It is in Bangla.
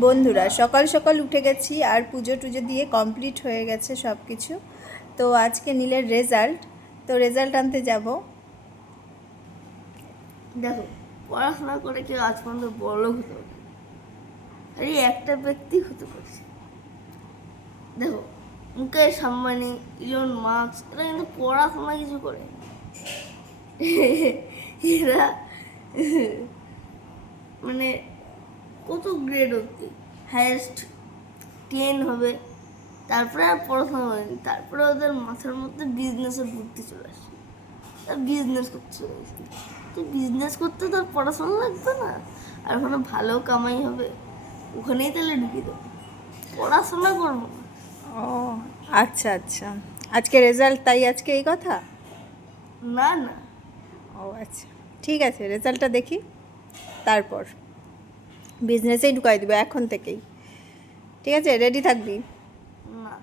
বন্ধুরা সকাল সকাল উঠে গেছি আর পুজো টুজো দিয়ে কমপ্লিট হয়ে গেছে সব কিছু। তো আজকে নীলের রেজাল্ট, তো রেজাল্ট আনতে যাব। দেখো, পড়াশোনা করে কেউ আজ পর্যন্ত বড় হতে পারে, আর এই একটা ব্যক্তি হতে পারছে। দেখো, মুকেশ আম্বানি, ইলন মাস্ক, এরা কিন্তু পড়াশোনা কিছু করে এরা মানে কত গ্রেড অব্দি, হায়েস্ট 10 হবে, তারপরে আর পড়াশোনা হয়নি, তারপরে ওদের মাথার মধ্যে বিজনেসের বুদ্ধি চলে আসে, বিজনেস করতে চলে গেছে। তো বিজনেস করতে তো আর পড়াশোনা লাগবে না, আর ওখানে ভালো কামাই হবে, ওখানেই তাহলে ঢুকে দেবো, পড়াশোনা করবো না। ও আচ্ছা আচ্ছা, আজকে রেজাল্ট, তাই আজকে এই কথা। না না, ও আচ্ছা, ঠিক আছে, রেজাল্টটা দেখি, তারপর বিজনেসেই ঢুকাই দেবো এখন থেকেই। ঠিক আছে, রেডি থাকবি। না।